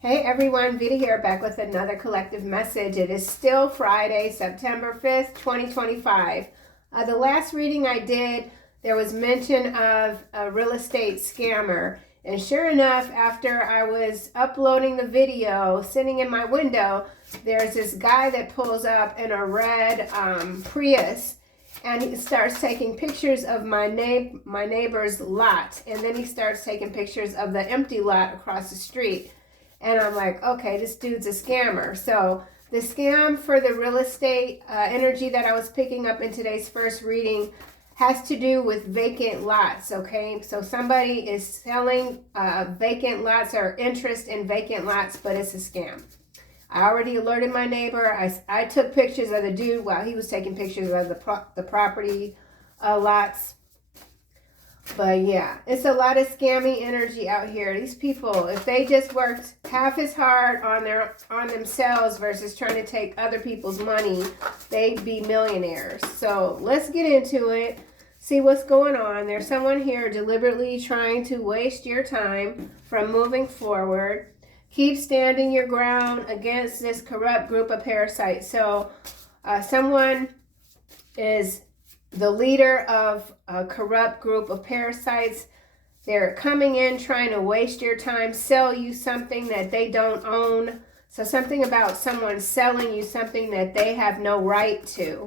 Hey everyone, Veda here, back with another collective message. It is still Friday, September 5th, 2025. The last reading I did, there was mention of a real estate scammer. And sure enough, after I was uploading the video, sitting in my window, there's this guy that pulls up in a red Prius. And he starts taking pictures of my neighbor's lot. And then he starts taking pictures of the empty lot across the street. And I'm like, okay, this dude's a scammer. So the scam for the real estate energy that I was picking up in today's first reading has to do with vacant lots, okay? So somebody is selling vacant lots or interest in vacant lots, but it's a scam. I already alerted my neighbor. I took pictures of the dude while he was taking pictures of the property lots. But yeah, it's a lot of scammy energy out here. These people, if they just worked half as hard on themselves versus trying to take other people's money, they'd be millionaires. So let's get into it, see what's going on. There's someone here deliberately trying to waste your time from moving forward. Keep standing your ground against this corrupt group of parasites. So someone is the leader of a corrupt group of parasites. They're coming in trying to waste your time, sell you something that they don't own. So something about someone selling you something that they have no right to.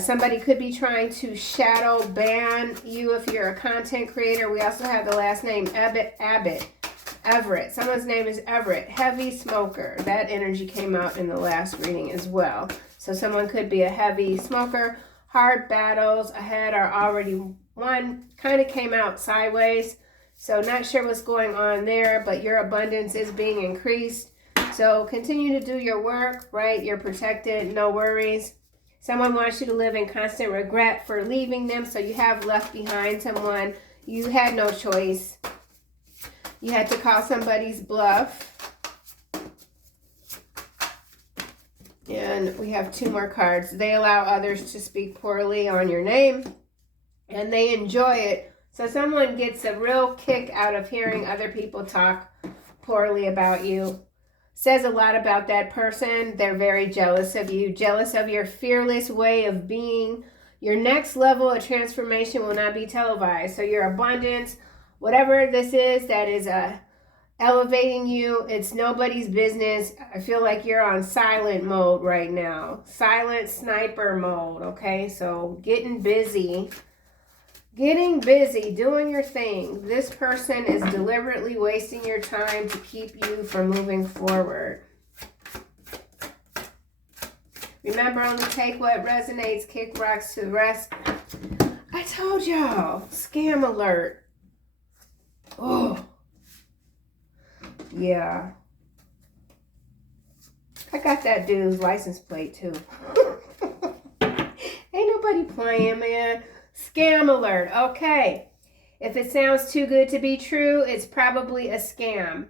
Somebody could be trying to shadow ban you if you're a content creator. We also have the last name Everett. Someone's name is Everett. Heavy smoker. That energy came out in the last reading as well. So someone could be a heavy smoker. Hard battles ahead are already won. Kind of came out sideways. So not sure what's going on there, but your abundance is being increased. So continue to do your work, right? You're protected, no worries. Someone wants you to live in constant regret for leaving them. So you have left behind someone. You had no choice. You had to call somebody's bluff. And we have two more cards. They allow others to speak poorly on your name, and they enjoy it. So someone gets a real kick out of hearing other people talk poorly about you. Says a lot about that person. They're very jealous of you, jealous of your fearless way of being. Your next level of transformation will not be televised. So your abundance, whatever this is that is elevating you, it's nobody's business. I feel like you're on silent mode right now. Silent sniper mode, okay? So getting busy, doing your thing. This person is deliberately wasting your time to keep you from moving forward. Remember, only take what resonates, kick rocks to the rest. I told y'all, scam alert. Oh. Yeah. I got that dude's license plate too. Ain't nobody playing, man. Scam alert. Okay. If it sounds too good to be true, it's probably a scam.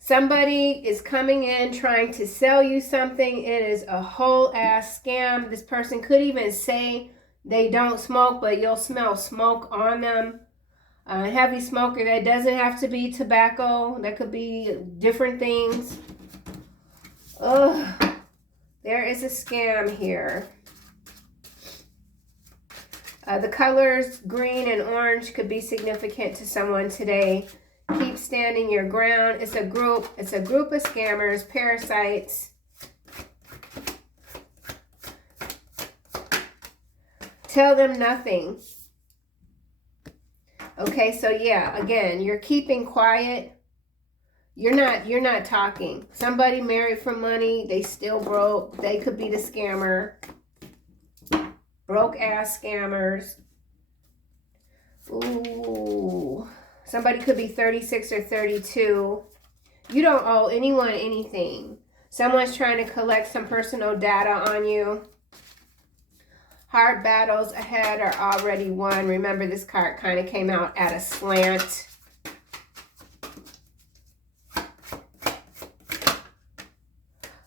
Somebody is coming in trying to sell you something. It is a whole ass scam. This person could even say they don't smoke, but you'll smell smoke on them. A heavy smoker, that doesn't have to be tobacco. That could be different things. Ugh. There is a scam here. The colors green and orange could be significant to someone today. Keep standing your ground. It's a group of scammers, parasites. Tell them nothing. Okay, so yeah, again, you're keeping quiet. You're not talking. Somebody married for money, they still broke. They could be the scammer. Broke ass scammers. Ooh. Somebody could be 36 or 32. You don't owe anyone anything. Someone's trying to collect some personal data on you. Hard battles ahead are already won. Remember, this card kind of came out at a slant.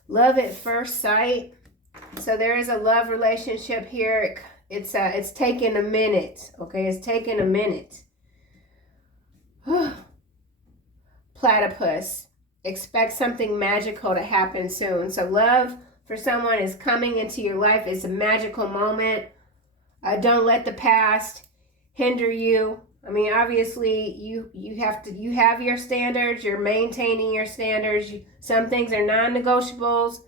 Love at first sight. So there is a love relationship here. It's taken a minute. Okay, it's taken a minute. platypus. Expect something magical to happen soon. So love for someone is coming into your life. It's a magical moment. Don't let the past hinder you. I mean, obviously, you have your standards. You're maintaining your standards. Some things are non-negotiables,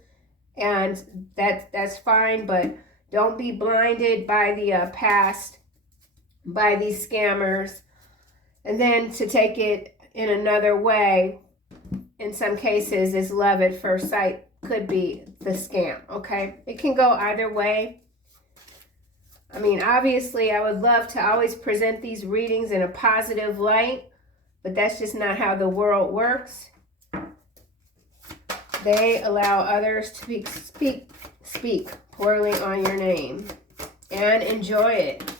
and that's fine. But don't be blinded by the past, by these scammers, and then to take it in another way. In some cases, is love at first sight could be the scam. Okay, it can go either way. I mean, obviously, I would love to always present these readings in a positive light, but that's just not how the world works. They allow others to speak poorly on your name and enjoy it.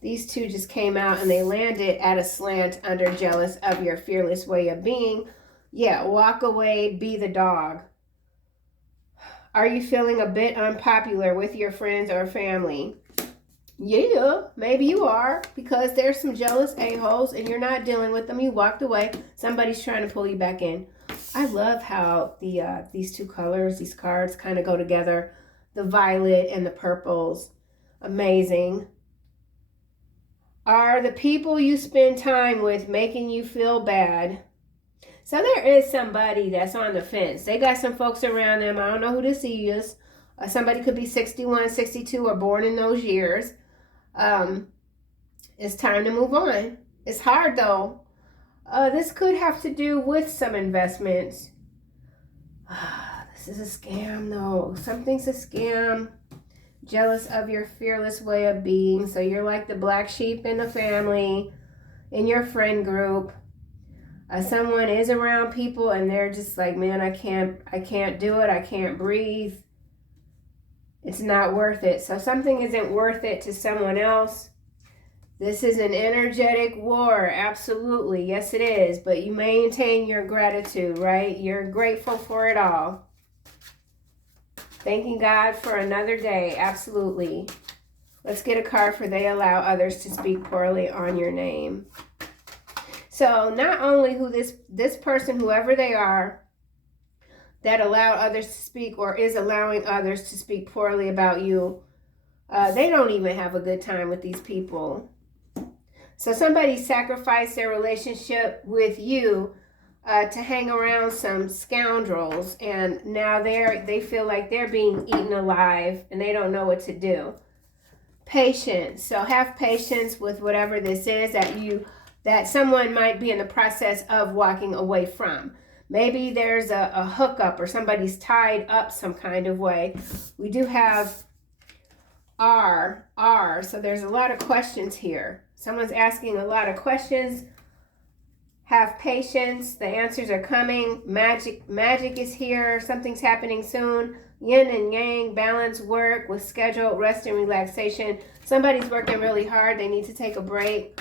These two just came out and they landed at a slant under jealous of your fearless way of being. Yeah, walk away, be the dog. Are you feeling a bit unpopular with your friends or family? Yeah, maybe you are, because there's some jealous a-holes and you're not dealing with them. You walked away. Somebody's trying to pull you back in. I love how these two colors, these cards kind of go together. The violet and the purples. Amazing. Are the people you spend time with making you feel bad? So there is somebody that's on the fence. They got some folks around them. I don't know who this is. Somebody could be 61, 62, or born in those years. It's time to move on. It's hard though. This could have to do with some investments. This is a scam though. Something's a scam. Jealous of your fearless way of being. So you're like the black sheep in the family, in your friend group. Someone is around people and they're just like, man, I can't do it. I can't breathe. It's not worth it. So something isn't worth it to someone else. This is an energetic war. Absolutely. Yes, it is. But you maintain your gratitude, right? You're grateful for it all. Thanking God for another day. Absolutely. Let's get a card for they allow others to speak poorly on your name. So not only who this person, whoever they are, that allow others to speak or is allowing others to speak poorly about you, they don't even have a good time with these people. So somebody sacrificed their relationship with you to hang around some scoundrels, and now they feel like they're being eaten alive and they don't know what to do. Patience. So have patience with whatever this is that someone might be in the process of walking away from. Maybe there's a hookup or somebody's tied up some kind of way. We do have R. So there's a lot of questions here. Someone's asking a lot of questions. Have patience. The answers are coming. Magic is here. Something's happening soon. Yin and yang, balance, work with schedule, rest and relaxation. Somebody's working really hard. They need to take a break.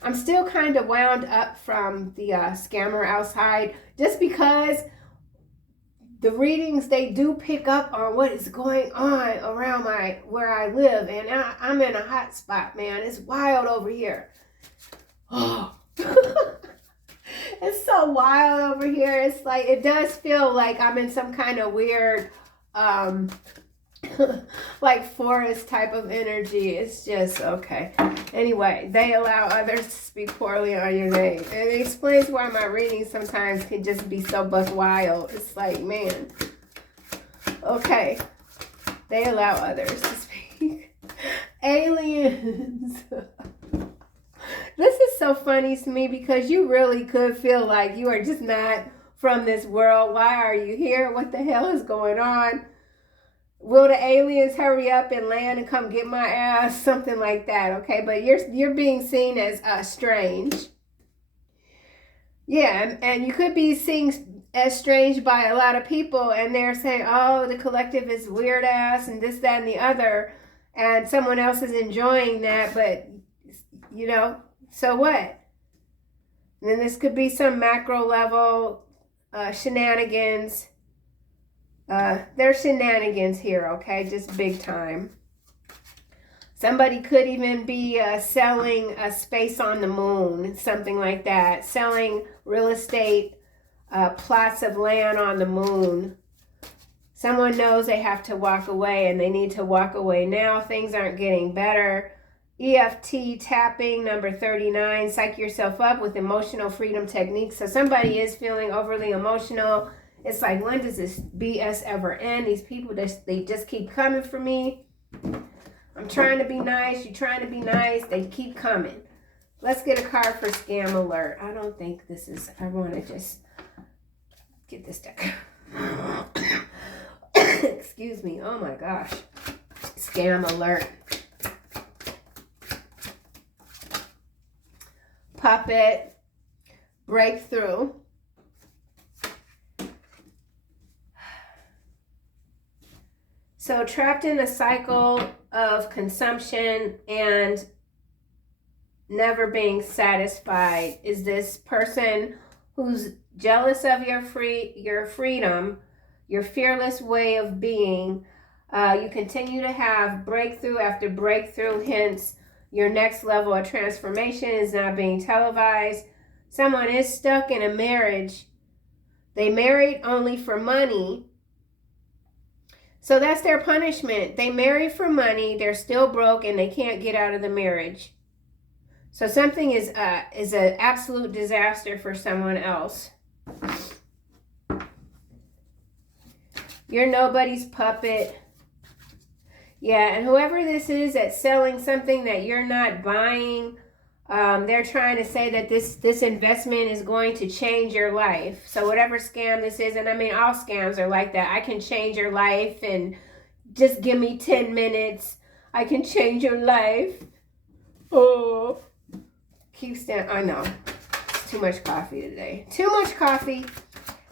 I'm still kind of wound up from the scammer outside, just because the readings, they do pick up on what is going on around where I live. And I'm in a hot spot, man. It's wild over here. Oh, it's so wild over here. It's like, it does feel like I'm in some kind of weird, like forest type of energy. It's just, okay. Anyway, they allow others to speak poorly on your name. And it explains why my readings sometimes can just be so buck wild. It's like, man. Okay. They allow others to speak. Aliens. This is so funny to me because you really could feel like you are just not from this world. Why are you here? What the hell is going on? Will the aliens hurry up and land and come get my ass? Something like that, okay? But you're being seen as strange. Yeah, and you could be seen as strange by a lot of people, and they're saying, oh, the collective is weird ass and this, that, and the other, and someone else is enjoying that, but, you know, so what? And then this could be some macro level shenanigans. There's shenanigans here, okay? Just big time. Somebody could even be selling a space on the moon, something like that. Selling real estate plots of land on the moon. Someone knows they have to walk away and they need to walk away now. Things aren't getting better. EFT tapping, number 39, psych yourself up with emotional freedom techniques. So somebody is feeling overly emotional. It's like, when does this BS ever end? These people, they just keep coming for me. I'm trying to be nice. You're trying to be nice. They keep coming. Let's get a card for scam alert. I don't think this is, I want to just get this deck. Excuse me. Oh my gosh. Scam alert. Puppet. Breakthrough. So trapped in a cycle of consumption and never being satisfied is this person who's jealous of your freedom, your fearless way of being. You continue to have breakthrough after breakthrough, hence your next level of transformation is not being televised. Someone is stuck in a marriage. They married only for money. So that's their punishment. They married for money, they're still broke, and they can't get out of the marriage. So something is an absolute disaster for someone else. You're nobody's puppet. Yeah, and whoever this is that's selling something that you're not buying, they're trying to say that this investment is going to change your life. So whatever scam this is, and I mean, all scams are like that. I can change your life, and just give me 10 minutes. I can change your life. Oh, I know. It's too much coffee today. Too much coffee.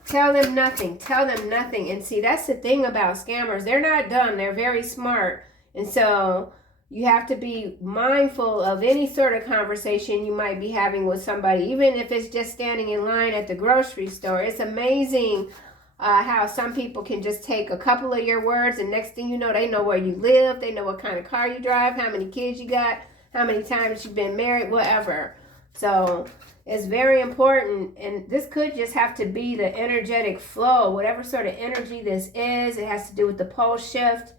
Tell them nothing. Tell them nothing. And see, that's the thing about scammers. They're not dumb. They're very smart. And so you have to be mindful of any sort of conversation you might be having with somebody, even if it's just standing in line at the grocery store. It's amazing how some people can just take a couple of your words, and next thing you know, they know where you live. They know what kind of car you drive, how many kids you got, how many times you've been married, whatever. So it's very important, and this could just have to be the energetic flow, whatever sort of energy this is. It has to do with the pole shift.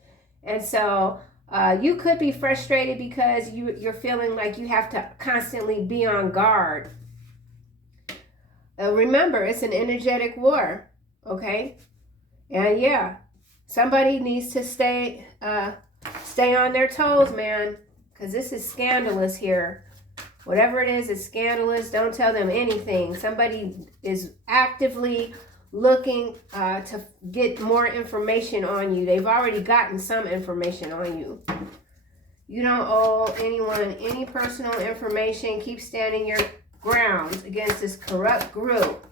And so you could be frustrated because you're feeling like you have to constantly be on guard. Remember, it's an energetic war, okay? And yeah, somebody needs to stay on their toes, man, because this is scandalous here. Whatever it is, it's scandalous. Don't tell them anything. Somebody is actively looking to get more information on you. They've already gotten some information on you. You don't owe anyone any personal information. Keep standing your ground against this corrupt group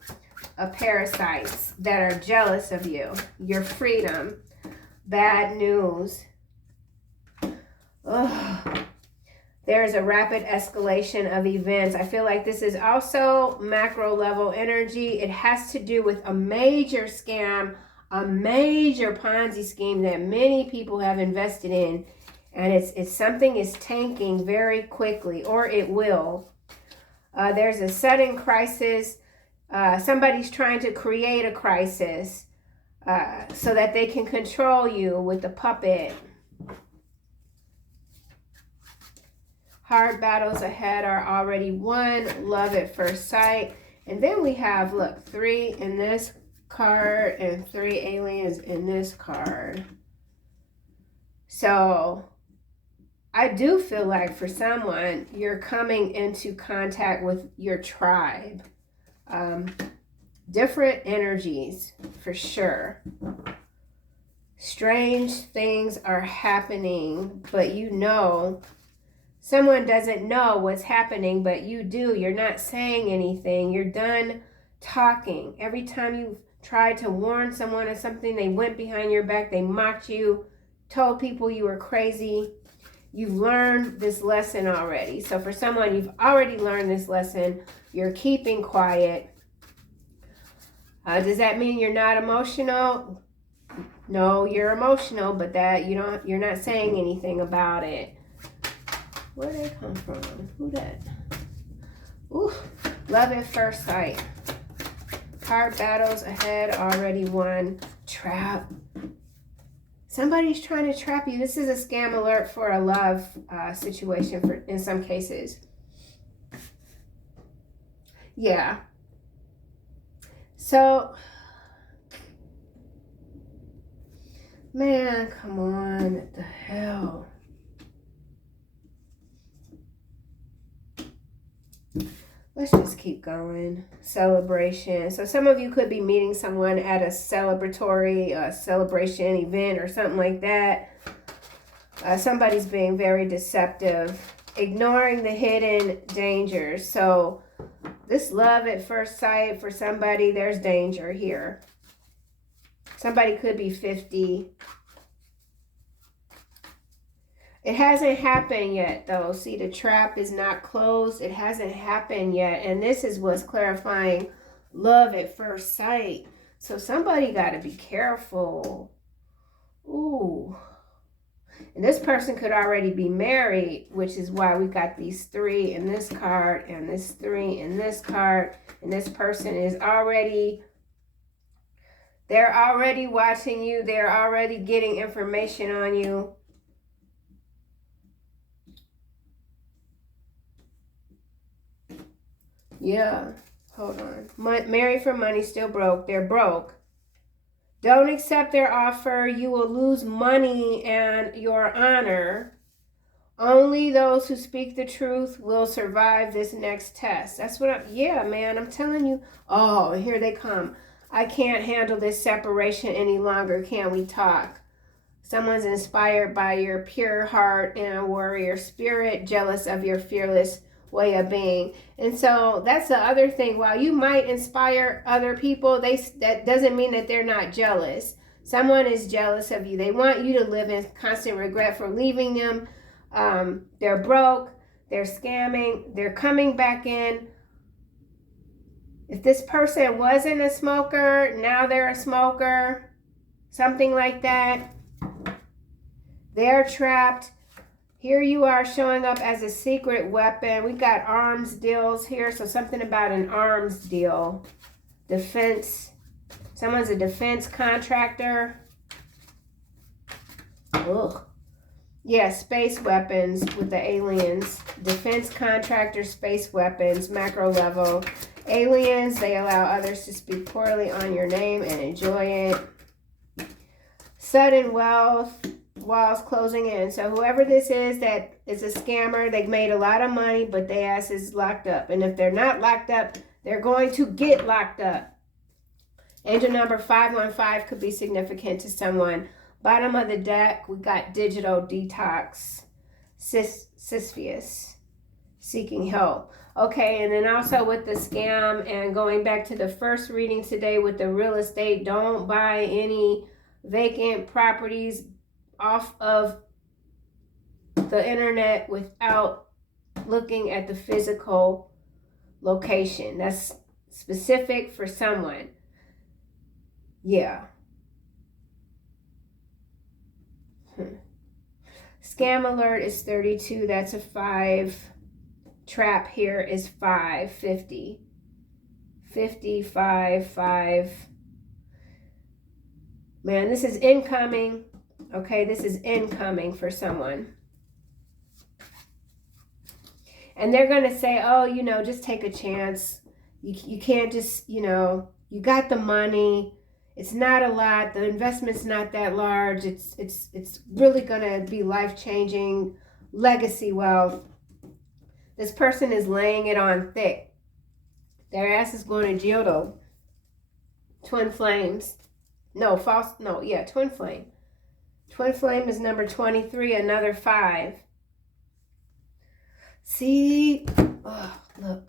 of parasites that are jealous of you, your freedom. Bad news. Ugh. There's a rapid escalation of events. I feel like this is also macro level energy. It has to do with a major scam, a major Ponzi scheme that many people have invested in. And it's something is tanking very quickly, or it will. There's a sudden crisis. Somebody's trying to create a crisis so that they can control you with the puppet. Hard battles ahead are already won. Love at first sight. And then we have, look, 3 in this card and 3 aliens in this card. So I do feel like for someone, you're coming into contact with your tribe. Different energies, for sure. Strange things are happening, but you know. Someone doesn't know what's happening, but you do. You're not saying anything. You're done talking. Every time you've tried to warn someone of something, they went behind your back. They mocked you, told people you were crazy. You've learned this lesson already. So for someone, you've already learned this lesson. You're keeping quiet. Does that mean you're not emotional? No, you're emotional, but that you're not saying anything about it. Where they come from? Who that? Ooh, love at first sight. Hard battles ahead, already won. Trap. Somebody's trying to trap you. This is a scam alert for a love situation for in some cases. Yeah. So, man, come on. What the hell? Let's just keep going. Celebration. So some of you could be meeting someone at a celebratory celebration event or something like that. Somebody's being very deceptive, ignoring the hidden dangers. So this love at first sight for somebody, there's danger here. Somebody could be 50. It hasn't happened yet, though. See, the trap is not closed. It hasn't happened yet. And this is what's clarifying love at first sight. So somebody got to be careful. Ooh. And this person could already be married, which is why we got these 3 in this card and this 3 in this card. And this person is already, they're already watching you. They're already getting information on you. Yeah, hold on. Married for money, still broke. They're broke. Don't accept their offer. You will lose money and your honor. Only those who speak the truth will survive this next test. That's what yeah, man, I'm telling you. Oh, here they come. I can't handle this separation any longer. Can we talk? Someone's inspired by your pure heart and warrior spirit, jealous of your fearless way of being. And so that's the other thing. While you might inspire other people, that doesn't mean that they're not jealous. Someone is jealous of you. They want you to live in constant regret for leaving them. They're broke. They're scamming. They're coming back in. If this person wasn't a smoker, now they're a smoker. Something like that. They're trapped. Here you are showing up as a secret weapon. We got arms deals here. So something about an arms deal. Defense. Someone's a defense contractor. Ugh. Yeah, space weapons with the aliens. Defense contractor, space weapons, macro level. Aliens, they allow others to speak poorly on your name and enjoy it. Sudden wealth. Walls closing in. So whoever this is that is a scammer, they've made a lot of money, but their ass is locked up. And if they're not locked up, they're going to get locked up. Angel number 515 could be significant to someone. Bottom of the deck, we got digital detox. Sisyphus, seeking help. Okay, and then also with the scam and going back to the first reading today with the real estate, don't buy any vacant properties off of the internet without looking at the physical location. That's specific for someone. Yeah. Scam alert is 32. That's a 5. Trap here is 5. 50. 55. 5. Man, this is incoming. Okay, this is incoming for someone. And they're going to say, oh, you know, just take a chance. You can't just, you know, you got the money. It's not a lot. The investment's not that large. It's really going to be life-changing, legacy wealth. This person is laying it on thick. Their ass is going to jail, though. Twin flames. No, false. No, yeah, twin flame. Twin flame is number 23, another 5. See? Oh, look.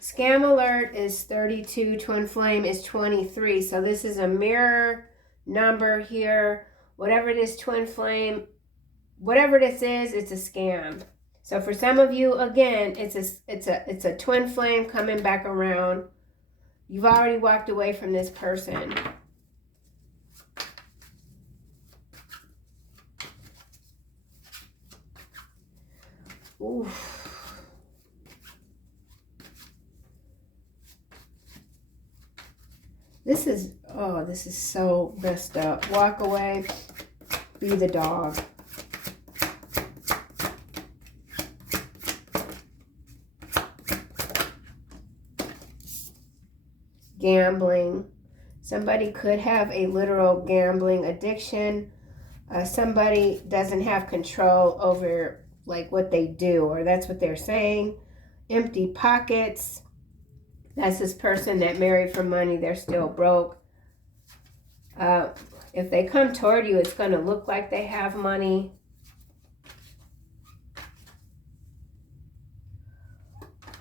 Scam alert is 32. Twin flame is 23. So this is a mirror number here. Whatever this twin flame, whatever this is, it's a scam. So for some of you, again, it's a twin flame coming back around. You've already walked away from this person. Oof. This is so messed up. Walk away. Be the dog. Gambling. Somebody could have a literal gambling addiction. Somebody doesn't have control over like what they do, or that's what they're saying. Empty pockets. That's this person that married for money. They're still broke. If they come toward you, it's going to look like they have money.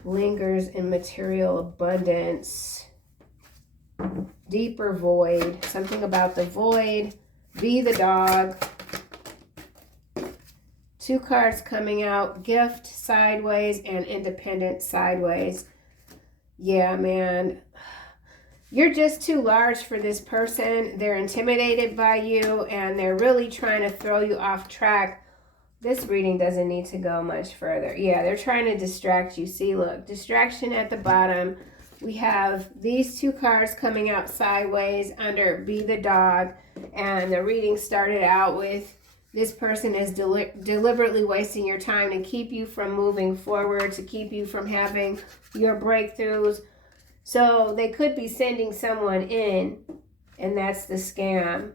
Lingers in material abundance. Deeper void. Something about the void. Be the dog. 2 cards coming out. Gift sideways and independent sideways. Yeah, man. You're just too large for this person. They're intimidated by you and they're really trying to throw you off track. This reading doesn't need to go much further. Yeah, they're trying to distract you. See, look, distraction at the bottom. We have these 2 cards coming out sideways under Be the Dog. And the reading started out with this person is deliberately wasting your time to keep you from moving forward, to keep you from having your breakthroughs. So they could be sending someone in, and that's the scam.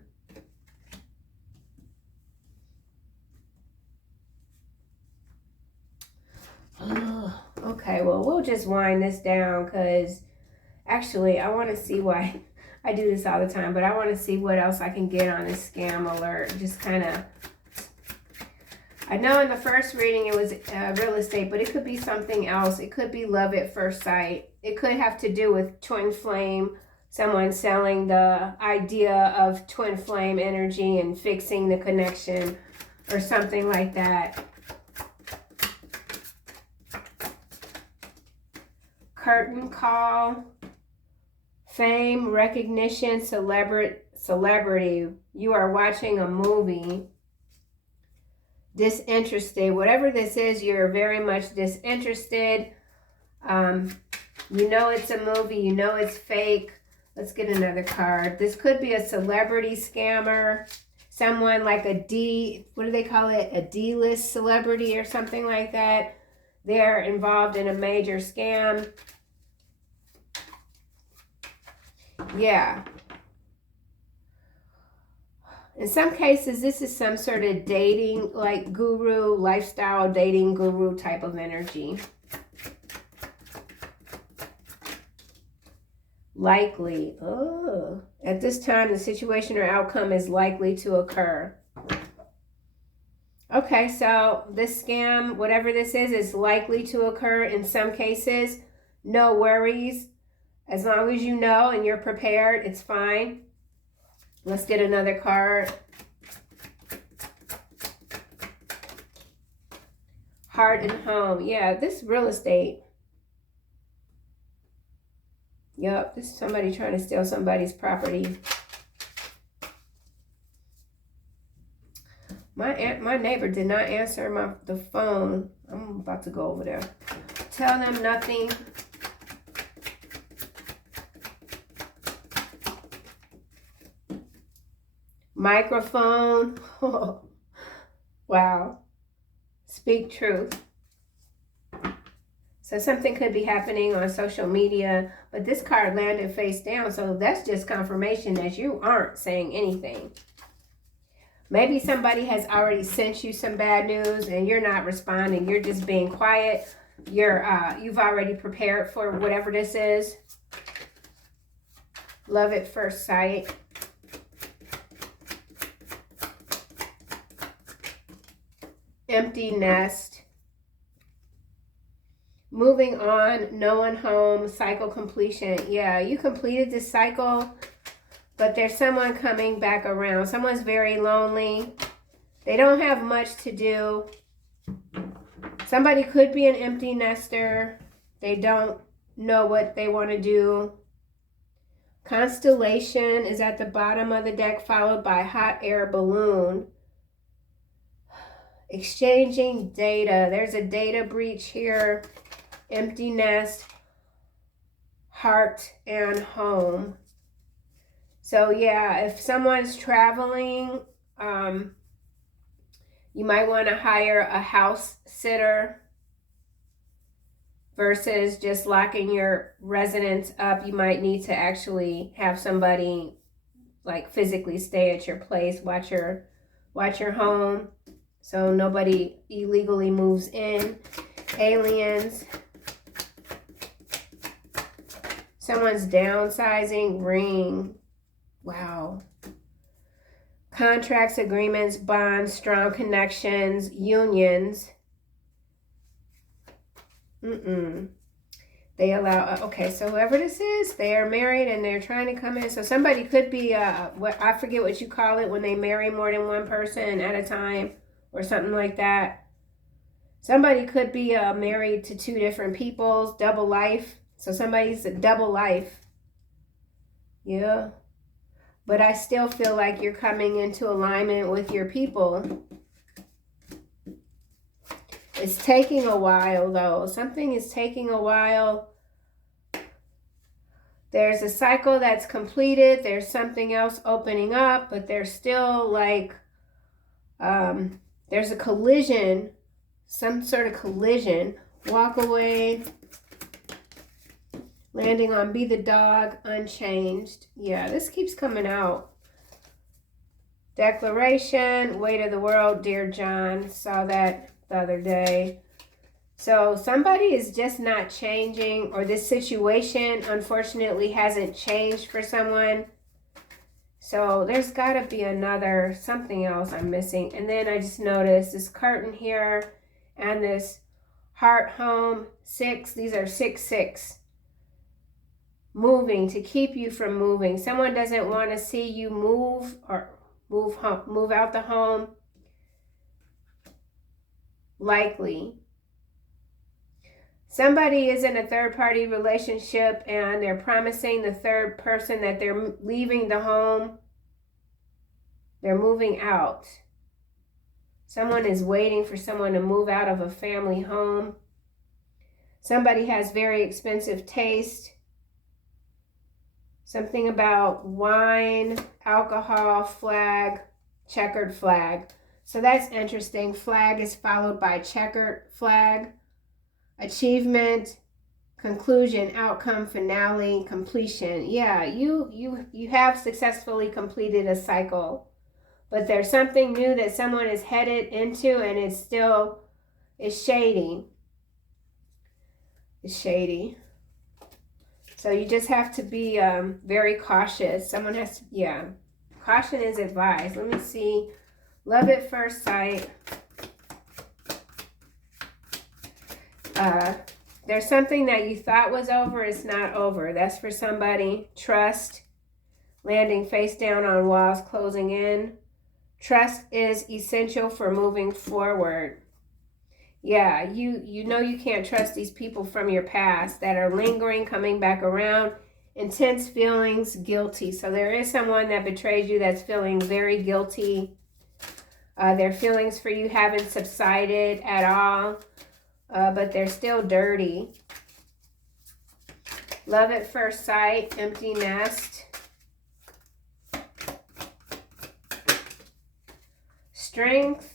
Oh, okay, well, we'll just wind this down because actually I want to see why I do this all the time, but I want to see what else I can get on this scam alert. Just kind of, I know in the first reading it was real estate, but it could be something else. It could be love at first sight. It could have to do with twin flame, someone selling the idea of twin flame energy and fixing the connection or something like that. Curtain call, fame, recognition, celebrity. You are watching a movie. Disinterested. Whatever this is, you're very much disinterested. You know it's a movie. You know it's fake. Let's get another card. This could be a celebrity scammer. Someone like what do they call it? A D-list celebrity or something like that. They're involved in a major scam. Yeah. In some cases, this is some sort of dating, like guru, lifestyle dating guru type of energy. Likely. Oh. At this time, the situation or outcome is likely to occur. Okay, so this scam, whatever this is likely to occur in some cases. No worries. As long as you know and you're prepared, it's fine. Let's get another card. Heart and home. Yeah, this real estate. Yep, this is somebody trying to steal somebody's property. My neighbor did not answer the phone. I'm about to go over there. Tell them nothing. Microphone. Wow. Speak truth. So something could be happening on social media, but this card landed face down, so that's just confirmation that you aren't saying anything. Maybe somebody has already sent you some bad news and you're not responding. You're just being quiet. You've already prepared for whatever this is. Love at first sight. Empty nest. Moving on, no one home, cycle completion. Yeah, you completed this cycle, but there's someone coming back around. Someone's very lonely. They don't have much to do. Somebody could be an empty nester. They don't know what they want to do. Constellation is at the bottom of the deck, followed by hot air balloon. Exchanging data. There's a data breach here. Empty nest, heart, and home. So yeah, if someone's traveling, you might want to hire a house sitter versus just locking your residence up. You might need to actually have somebody like physically stay at your place, watch your home, so nobody illegally moves in. Aliens. Someone's downsizing. Ring. Wow. Contracts, agreements, bonds, strong connections, unions. They allow, okay, so whoever this is, they are married and they're trying to come in. So somebody could be, what I forget what you call it when they marry more than one person at a time or something like that. Somebody could be married to two different peoples, double life. So somebody's a double life. Yeah. But I still feel like you're coming into alignment with your people. It's taking a while, though. Something is taking a while. There's a cycle that's completed. There's something else opening up, but there's still like, there's a collision, some sort of collision. Walk away. Landing on be the dog, unchanged. Yeah, this keeps coming out. Declaration, weight of the world, dear John. Saw that the other day. So somebody is just not changing, or this situation unfortunately hasn't changed for someone. So there's got to be another, something else I'm missing. And then I just noticed this curtain here and this heart, home, 6. These are 6, 6. Moving, to keep you from moving. Someone doesn't want to see you move or move out the home. Likely. Somebody is in a third-party relationship and they're promising the third person that they're leaving the home. They're moving out. Someone is waiting for someone to move out of a family home. Somebody has very expensive taste. Something about wine, alcohol, flag, checkered flag. So that's interesting. Flag is followed by checkered flag. Achievement, conclusion, outcome, finale, completion. Yeah, you have successfully completed a cycle. But there's something new that someone is headed into, and it's still, it's shady. It's shady. So you just have to be very cautious. Someone has to, yeah. Caution is advised. Let me see. Love at first sight. There's something that you thought was over. It's not over. That's for somebody. Trust. Landing face down on walls, closing in. Trust is essential for moving forward. Yeah, you know you can't trust these people from your past that are lingering, coming back around. Intense feelings, guilty. So there is someone that betrays you that's feeling very guilty. Their feelings for you haven't subsided at all, but they're still dirty. Love at first sight, empty nest. Strength.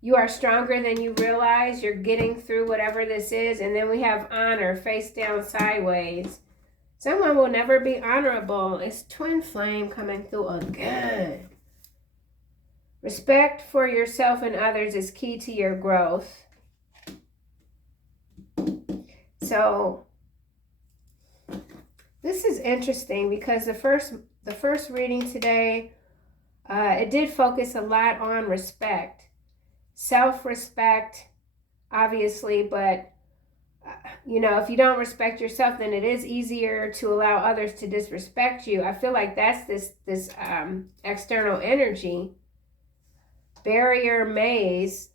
You are stronger than you realize. You're getting through whatever this is. And then we have honor, face down, sideways. Someone will never be honorable. It's twin flame coming through again. Respect for yourself and others is key to your growth. So this is interesting because the first reading today, it did focus a lot on respect. Self-respect, obviously, but you know, if you don't respect yourself, then it is easier to allow others to disrespect you. I feel like that's this external energy. Barrier, maze.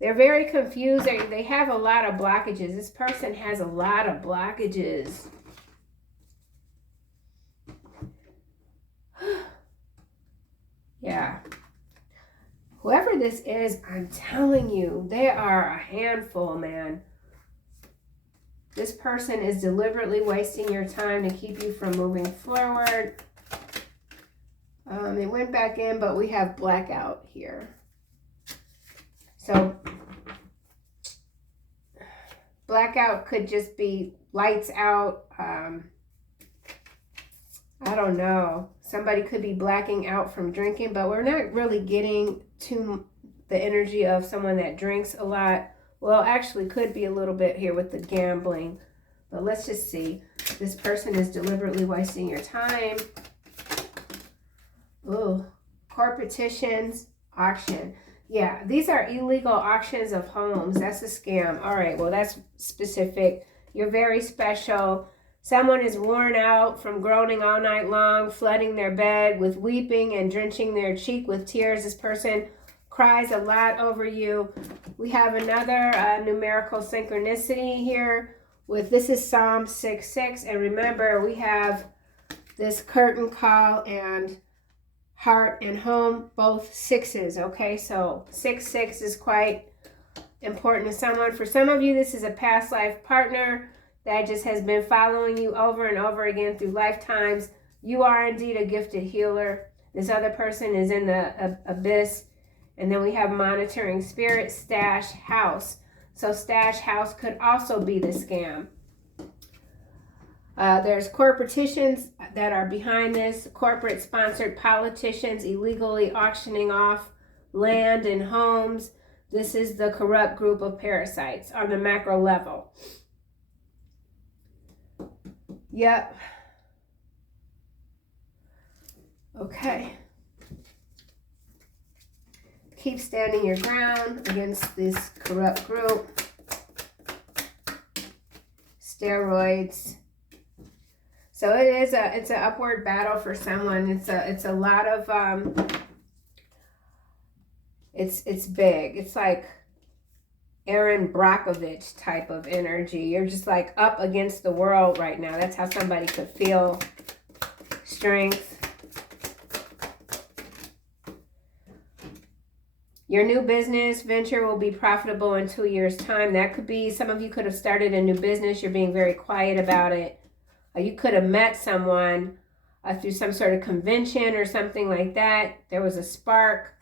They're very confused. They have a lot of blockages. This person has a lot of blockages. Yeah. Whoever this is, I'm telling you, they are a handful, man. This person is deliberately wasting your time to keep you from moving forward. It went back in, but we have blackout here. So blackout could just be lights out. I don't know. Somebody could be blacking out from drinking, but we're not really getting to the energy of someone that drinks a lot. Well, actually could be a little bit here with the gambling. But let's just see. This person is deliberately wasting your time. Ooh, court petitions, auction. Yeah, these are illegal auctions of homes. That's a scam. All right, well, that's specific. You're very special. Someone is worn out from groaning all night long, flooding their bed with weeping and drenching their cheek with tears. This person cries a lot over you. We have another numerical synchronicity here with, this is Psalm 6:6. And remember, we have this curtain call and heart and home, both sixes, okay? So 6:6 is quite important to someone. For some of you, this is a past life partner that just has been following you over and over again through lifetimes. You are indeed a gifted healer. This other person is in the abyss. And then we have monitoring spirit, stash house. So stash house could also be the scam. There's court petitions that are behind this. Corporate sponsored politicians illegally auctioning off land and homes. This is the corrupt group of parasites on the macro level. Yep. Okay. Keep standing your ground against this corrupt group. Steroids. So it's an upward battle for someone. It's a lot of it's big. It's like Aaron Brockovich type of energy. You're just like up against the world right now. That's how somebody could feel. Strength. Your new business venture will be profitable in 2 years' time. That could be, some of you could have started a new business. You're being very quiet about it. You could have met someone through some sort of convention or something like that. There was a spark,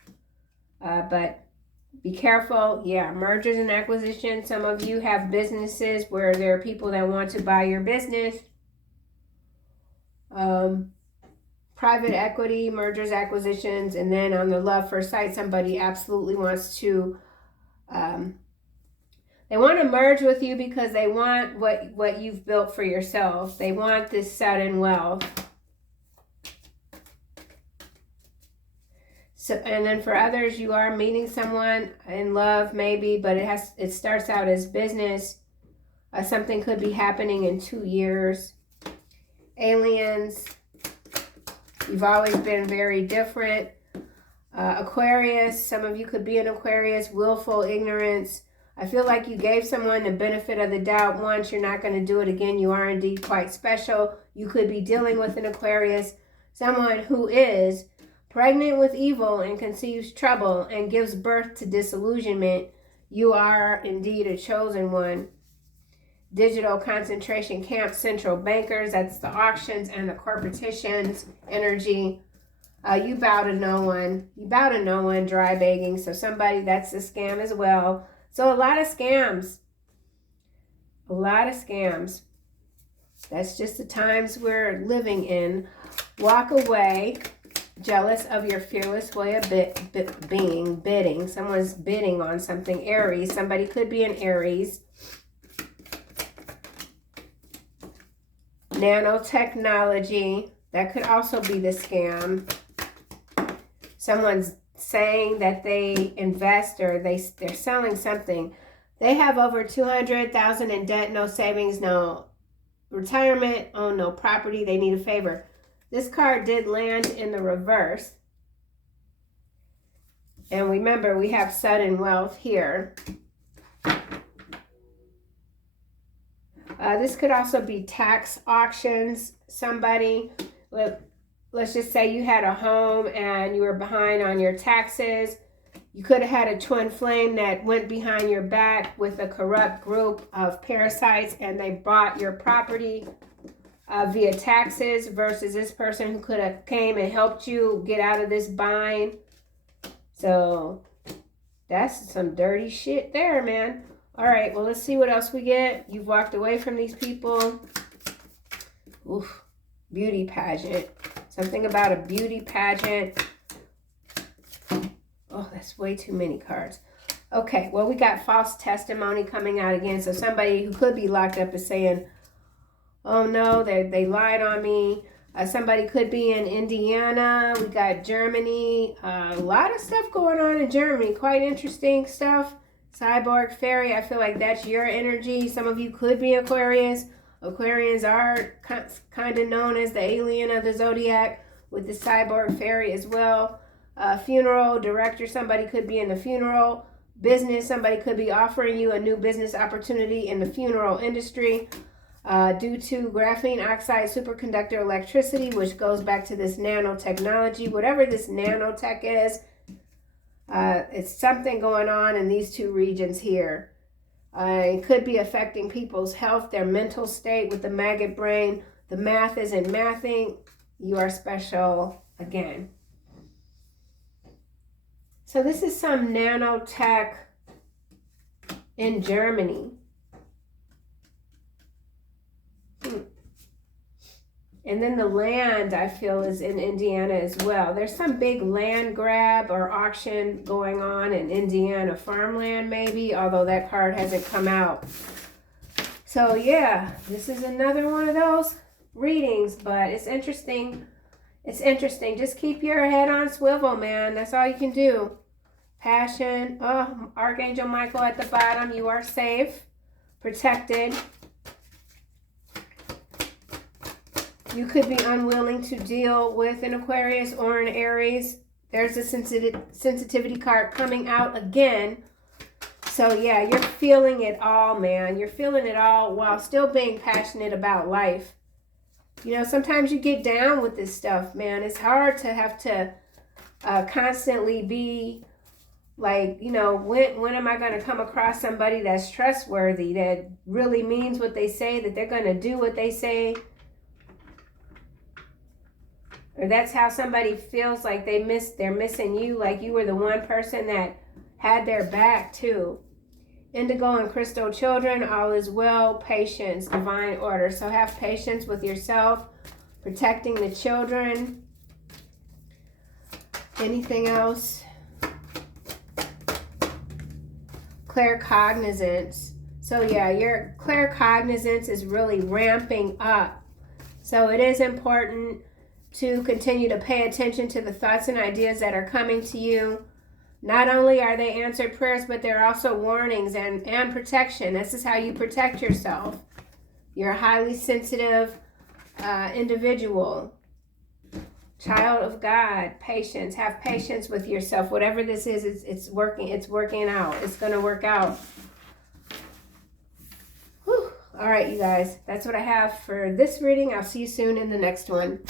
but be careful. Yeah, mergers and acquisitions. Some of you have businesses where there are people that want to buy your business. Private equity, mergers, acquisitions, and then on the love first sight, somebody absolutely wants to, they want to merge with you because they want what you've built for yourself. They want this sudden wealth. So, and then for others, you are meeting someone in love maybe, but it starts out as business. Something could be happening in 2 years. Aliens. You've always been very different. Aquarius, some of you could be an Aquarius. Willful ignorance. I feel like you gave someone the benefit of the doubt once. You're not going to do it again. You are indeed quite special. You could be dealing with an Aquarius. Someone who is pregnant with evil and conceives trouble and gives birth to disillusionment. You are indeed a chosen one. Digital concentration camp, central bankers, that's the auctions and the corporations energy. You bow to no one. You bow to no one, dry begging. So somebody, that's a scam as well. So a lot of scams. A lot of scams. That's just the times we're living in. Walk away. Jealous of your fearless way of bidding. Someone's bidding on something. Aries. Somebody could be an Aries. Nanotechnology, that could also be the scam. Someone's saying that they invest or they're selling something. They have over $200,000 in debt, no savings, no retirement, own no property. They need a favor. This card did land in the reverse. And remember, we have sudden wealth here. This could also be tax auctions. Somebody, let's just say you had a home and you were behind on your taxes. You could have had a twin flame that went behind your back with a corrupt group of parasites, and they bought your property via taxes, versus this person who could have came and helped you get out of this bind. So that's some dirty shit there, man. All right, well, let's see what else we get. You've walked away from these people. Oof, beauty pageant. Something about a beauty pageant. Oh, that's way too many cards. Okay, well, we got false testimony coming out again. So somebody who could be locked up is saying, oh, no, they lied on me. Somebody could be in Indiana. We got Germany. A lot of stuff going on in Germany. Quite interesting stuff. Cyborg fairy, I feel like that's your energy. Some of you could be Aquarius. Aquarians are kind of known as the alien of the zodiac, with the cyborg fairy as well. Funeral director, somebody could be in the funeral business. Somebody could be offering you a new business opportunity in the funeral industry. Due to graphene oxide superconductor electricity, which goes back to this nanotechnology. Whatever this nanotech is, it's something going on in these two regions here. It could be affecting people's health, their mental state with the maggot brain. The math isn't mathing. You are special again. So this is some nanotech in Germany. And then the land, I feel, is in Indiana as well. There's some big land grab or auction going on in Indiana, farmland maybe, although that card hasn't come out. So yeah, this is another one of those readings, but it's interesting. It's interesting. Just keep your head on swivel, man. That's all you can do. Passion. Oh, Archangel Michael at the bottom. You are safe, protected. You could be unwilling to deal with an Aquarius or an Aries. There's a sensitivity card coming out again. So yeah, you're feeling it all, man. You're feeling it all while still being passionate about life. You know, sometimes you get down with this stuff, man. It's hard to have to constantly be like, you know, when am I going to come across somebody that's trustworthy, that really means what they say, that they're going to do what they say? Or that's how somebody feels like they're missing you, like you were the one person that had their back too. Indigo and crystal children, all is well, patience, divine order. So have patience with yourself, protecting the children. Anything else? Claircognizance. So yeah, your claircognizance is really ramping up. So it is important to continue to pay attention to the thoughts and ideas that are coming to you. Not only are they answered prayers, but they're also warnings and protection. This is how you protect yourself. You're a highly sensitive individual. Child of God, patience. Have patience with yourself. Whatever this is, it's working. It's working out. It's going to work out. Whew. All right, you guys. That's what I have for this reading. I'll see you soon in the next one.